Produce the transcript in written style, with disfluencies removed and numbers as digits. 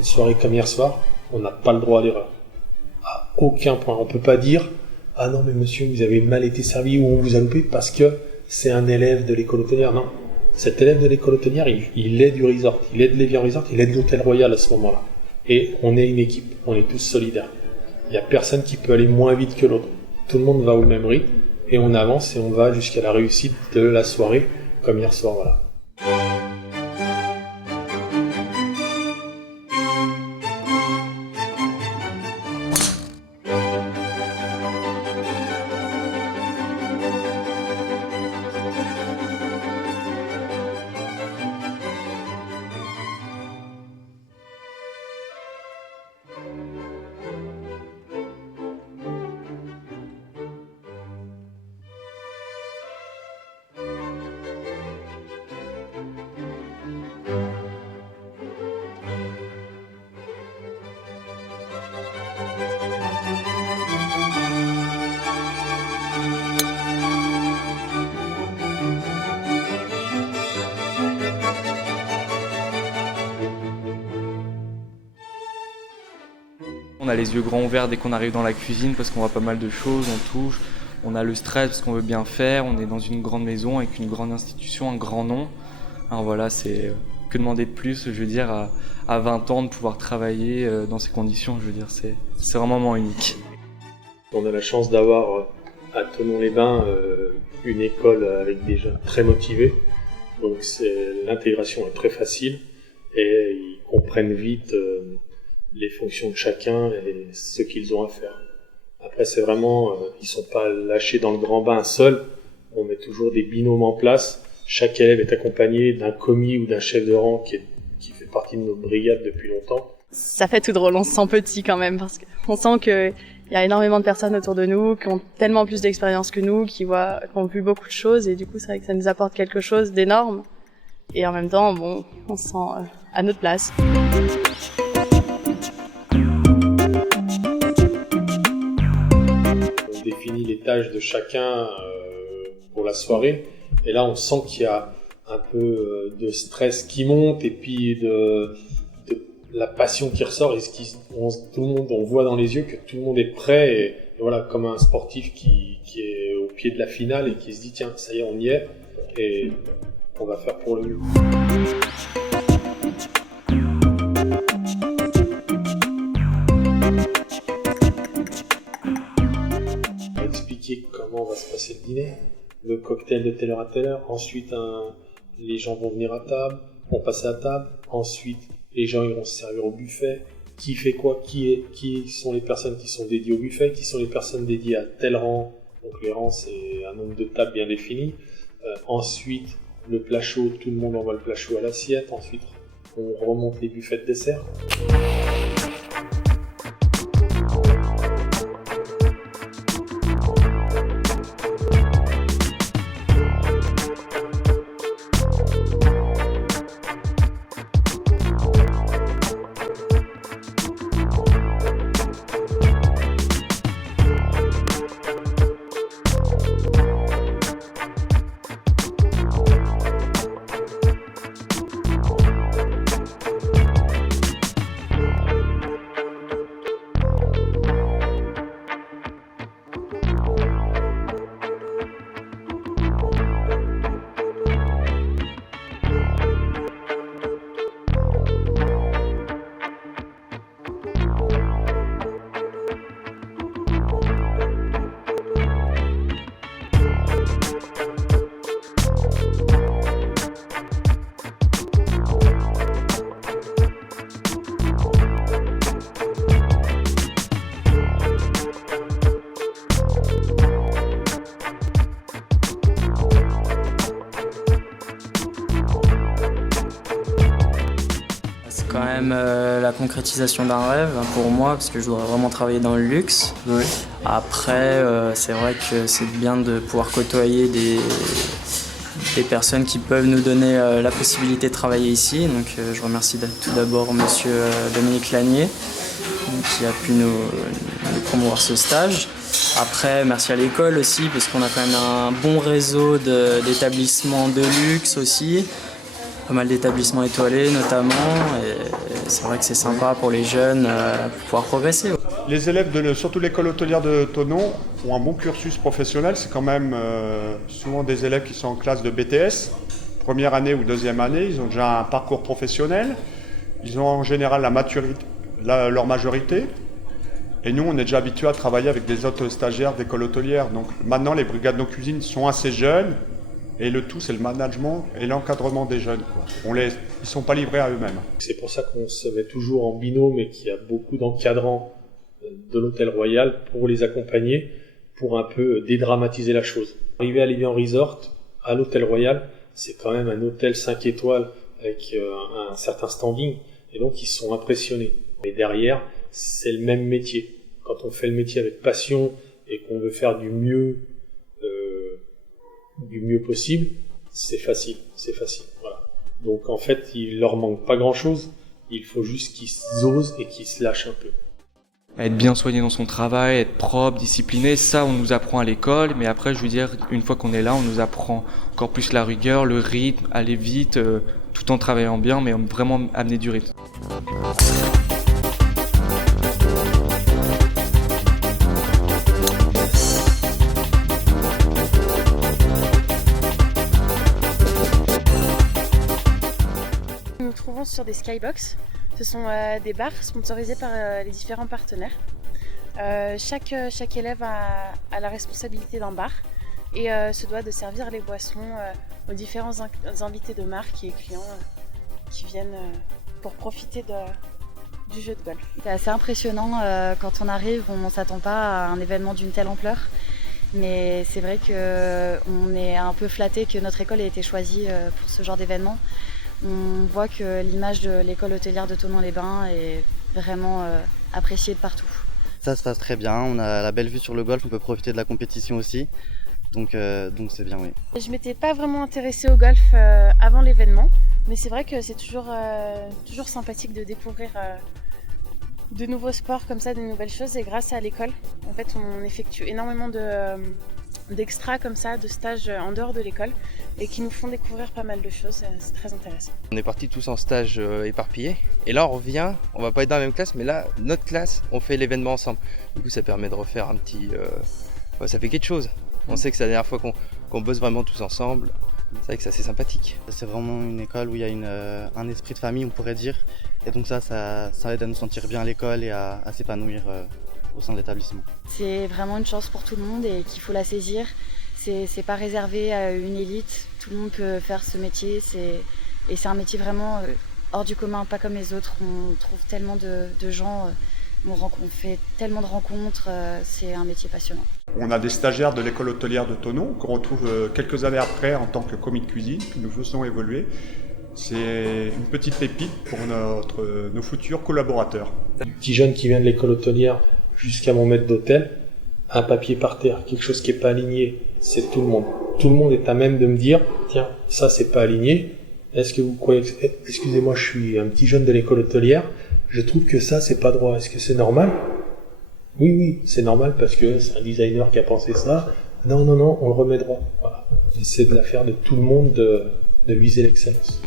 Une soirée comme hier soir, on n'a pas le droit à l'erreur. À aucun point. On peut pas dire « Ah non mais monsieur, vous avez mal été servi ou on vous a loupé parce que c'est un élève de l'école hôtelière. » Non. Cet élève de l'école hôtelière, il est du resort, il est de l'Evian Resort, il est de l'Hôtel Royal à ce moment-là. Et on est une équipe, on est tous solidaires. Il n'y a personne qui peut aller moins vite que l'autre. Tout le monde va au même rythme et on avance et on va jusqu'à la réussite de la soirée, comme hier soir, voilà. On a les yeux grands ouverts dès qu'on arrive dans la cuisine parce qu'on voit pas mal de choses, on touche, on a le stress parce qu'on veut bien faire, on est dans une grande maison avec une grande institution, un grand nom. Alors voilà, c'est que demander de plus, je veux dire, à 20 ans de pouvoir travailler dans ces conditions, je veux dire, c'est vraiment un moment unique. On a la chance d'avoir à Thonon-les-Bains une école avec des jeunes très motivés, donc l'intégration est très facile et ils comprennent vite les fonctions de chacun et ce qu'ils ont à faire. Après, c'est vraiment, ils sont pas lâchés dans le grand bain seuls. On met toujours des binômes en place. Chaque élève est accompagné d'un commis ou d'un chef de rang qui fait partie de notre brigade depuis longtemps. Ça fait tout drôle, on se sent petit quand même, parce qu'on sent qu'il y a énormément de personnes autour de nous qui ont tellement plus d'expérience que nous, qui ont vu beaucoup de choses, et du coup, c'est vrai que ça nous apporte quelque chose d'énorme. Et en même temps, bon, on se sent à notre place. On définit les tâches de chacun pour la soirée, et là, on sent qu'il y a un peu de stress qui monte, et puis de la passion qui ressort, et tout le monde, on voit dans les yeux que tout le monde est prêt, et voilà, comme un sportif qui est au pied de la finale et qui se dit tiens, ça y est, on y est, et on va faire pour le mieux. On va expliquer comment va se passer le dîner, le cocktail de telle heure à telle heure, ensuite les gens vont venir à table, vont passer à table, ensuite les gens ils vont se servir au buffet, qui fait quoi, qui sont les personnes qui sont dédiées au buffet, qui sont les personnes dédiées à tel rang, donc les rangs c'est un nombre de tables bien défini, ensuite le plat chaud, tout le monde envoie le plat chaud à l'assiette, ensuite on remonte les buffets de dessert. Quand même la concrétisation d'un rêve pour moi, parce que je voudrais vraiment travailler dans le luxe. Oui. Après, c'est vrai que c'est bien de pouvoir côtoyer des personnes qui peuvent nous donner la possibilité de travailler ici. Donc je remercie tout d'abord monsieur Dominique Lanier qui a pu nous promouvoir ce stage. Après, merci à l'école aussi, parce qu'on a quand même un bon réseau d'établissements de luxe aussi. pas mal d'établissements étoilés notamment, et c'est vrai que c'est sympa pour les jeunes pour pouvoir progresser. Les élèves, surtout l'école hôtelière de Thonon, ont un bon cursus professionnel. C'est quand même souvent des élèves qui sont en classe de BTS, première année ou deuxième année. Ils ont déjà un parcours professionnel. Ils ont en général leur majorité. Et nous, on est déjà habitués à travailler avec des autres stagiaires d'école hôtelière. Donc maintenant, les brigades de cuisine sont assez jeunes. Et le tout, c'est le management et l'encadrement des jeunes, quoi. Ils ne sont pas livrés à eux-mêmes. C'est pour ça qu'on se met toujours en binôme et qu'il y a beaucoup d'encadrants de l'Hôtel Royal pour les accompagner, pour un peu dédramatiser la chose. Arriver à l'Évian Resort, à l'Hôtel Royal, c'est quand même un hôtel 5 étoiles avec un certain standing, et donc ils sont impressionnés. Et derrière, c'est le même métier. Quand on fait le métier avec passion et qu'on veut faire du mieux possible, c'est facile. Voilà. Donc en fait, il leur manque pas grand-chose. Il faut juste qu'ils osent et qu'ils se lâchent un peu. Être bien soigné dans son travail, être propre, discipliné, ça on nous apprend à l'école, mais après je veux dire, une fois qu'on est là, on nous apprend encore plus la rigueur, le rythme, aller vite, tout en travaillant bien, mais vraiment amener du rythme. Nous nous trouvons sur des skybox. Ce sont des bars sponsorisés par les différents partenaires. Chaque élève a la responsabilité d'un bar et se doit de servir les boissons aux différents invités de marque et clients qui viennent pour profiter du jeu de golf. C'est assez impressionnant quand on arrive, on ne s'attend pas à un événement d'une telle ampleur. Mais c'est vrai qu'on est un peu flatté que notre école ait été choisie pour ce genre d'événement. On voit que l'image de l'école hôtelière de Thonon-les-Bains est vraiment appréciée de partout. Ça se passe très bien, on a la belle vue sur le golf, on peut profiter de la compétition aussi, donc c'est bien, oui. Je m'étais pas vraiment intéressée au golf avant l'événement, mais c'est vrai que c'est toujours sympathique de découvrir de nouveaux sports comme ça, de nouvelles choses, et grâce à l'école, en fait, on effectue énormément d'extras comme ça, de stages en dehors de l'école et qui nous font découvrir pas mal de choses, c'est très intéressant. On est partis tous en stage éparpillés et là on revient, on va pas être dans la même classe mais là notre classe on fait l'événement ensemble. Du coup ça permet de refaire un petit... ça fait quelque chose. On sait que c'est la dernière fois qu'on bosse vraiment tous ensemble, c'est vrai que c'est assez sympathique. C'est vraiment une école où il y a un esprit de famille on pourrait dire et donc ça aide à nous sentir bien à l'école et à s'épanouir au sein de l'établissement. C'est vraiment une chance pour tout le monde et qu'il faut la saisir. C'est pas réservé à une élite, tout le monde peut faire ce métier et c'est un métier vraiment hors du commun, pas comme les autres. On trouve tellement de gens, on fait tellement de rencontres, c'est un métier passionnant. On a des stagiaires de l'école hôtelière de Thonon qu'on retrouve quelques années après en tant que commis de cuisine, que nous faisons évoluer. C'est une petite pépite pour nos futurs collaborateurs. Du petit jeune qui vient de l'école hôtelière jusqu'à mon maître d'hôtel, un papier par terre, quelque chose qui n'est pas aligné, c'est tout le monde. Tout le monde est à même de me dire, tiens, ça c'est pas aligné, est-ce que vous croyez, excusez-moi, je suis un petit jeune de l'école hôtelière, je trouve que ça c'est pas droit, est-ce que c'est normal? Oui, c'est normal parce que c'est un designer qui a pensé ça, non, on le remet droit. Voilà. C'est de l'affaire de tout le monde de viser l'excellence.